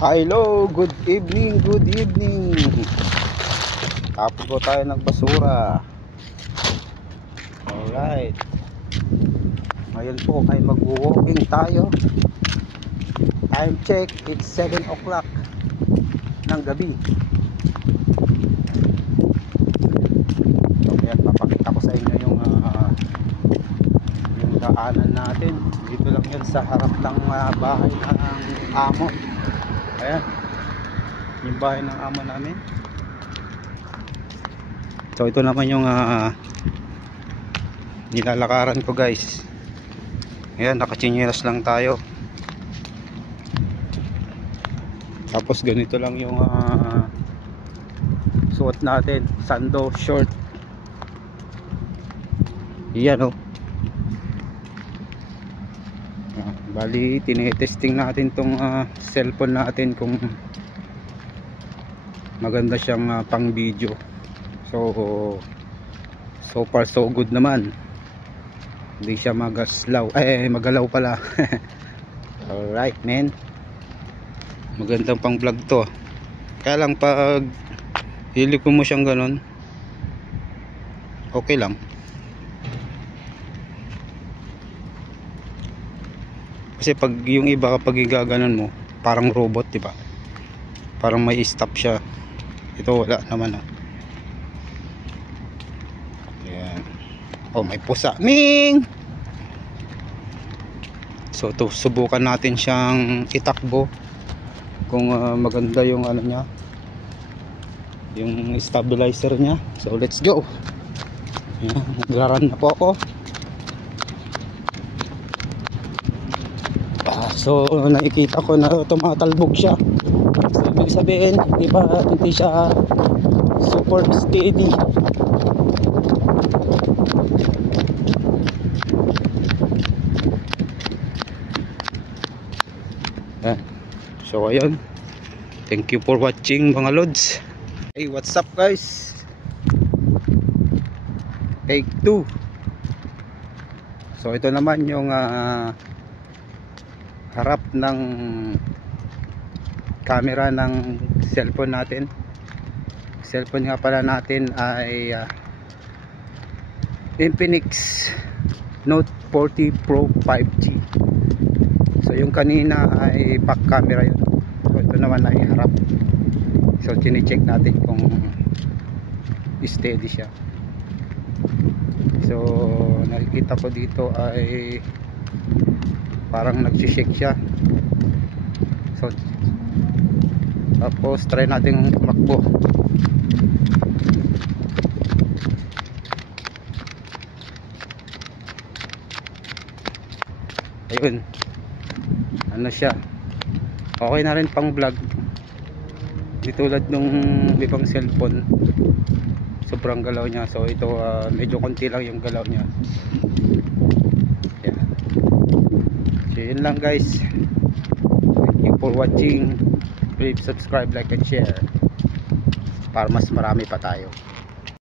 Hello, good evening, good evening. Tapos po tayo ng basura. Alright. Ngayon po ay mag-walking tayo. Time check, it's 7 o'clock ng gabi. So, kaya papakita ko sa inyo yung daanan natin. Dito lang yan sa harap ng bahay ng amo. Ayan, yung bahay ng amo namin. So ito naman yung nilalakaran ko, guys. Ayan, nakachinelas lang tayo. Tapos ganito lang yung suot natin, sando short. Iyan oh. Bali, tinetesting natin tong cellphone natin kung maganda siyang pang video. So far so good naman. Hindi siya magalaw pala. Alright, man. Magandang pang vlog to. Kaya lang pag hiliko mo siyang ganun, okay lang. Kasi pag yung iba kapag igaganon mo, parang robot, diba? Parang may stop siya. Ito wala naman ah. Ayan. Oh, may pusa. Ming! So to subukan natin siyang itakbo kung maganda yung ano niya, yung stabilizer niya. So let's go. Ayan, nagraran na po ako. So nakikita ko na tumatalbog siya. So ibig sabihin hindi siya super steady. So ayun, thank you for watching mga lods. Hey, what's up guys? Take 2. So ito naman yung harap ng camera ng cellphone natin. Cellphone nga pala natin ay Infinix Note 40 Pro 5G. So yung kanina ay back camera yun. So ito naman ay harap. So chine-check natin kung steady siya. So nakikita ko dito ay parang nag-shake siya. So tapos try natin tumakbo. Ayun, ano siya, okay na rin pang vlog. Di tulad nung ibang cellphone, sobrang galaw niya. So ito medyo konti lang yung galaw niya. Yun lang guys. Thank you for watching. Please subscribe, like and share para mas marami pa tayo.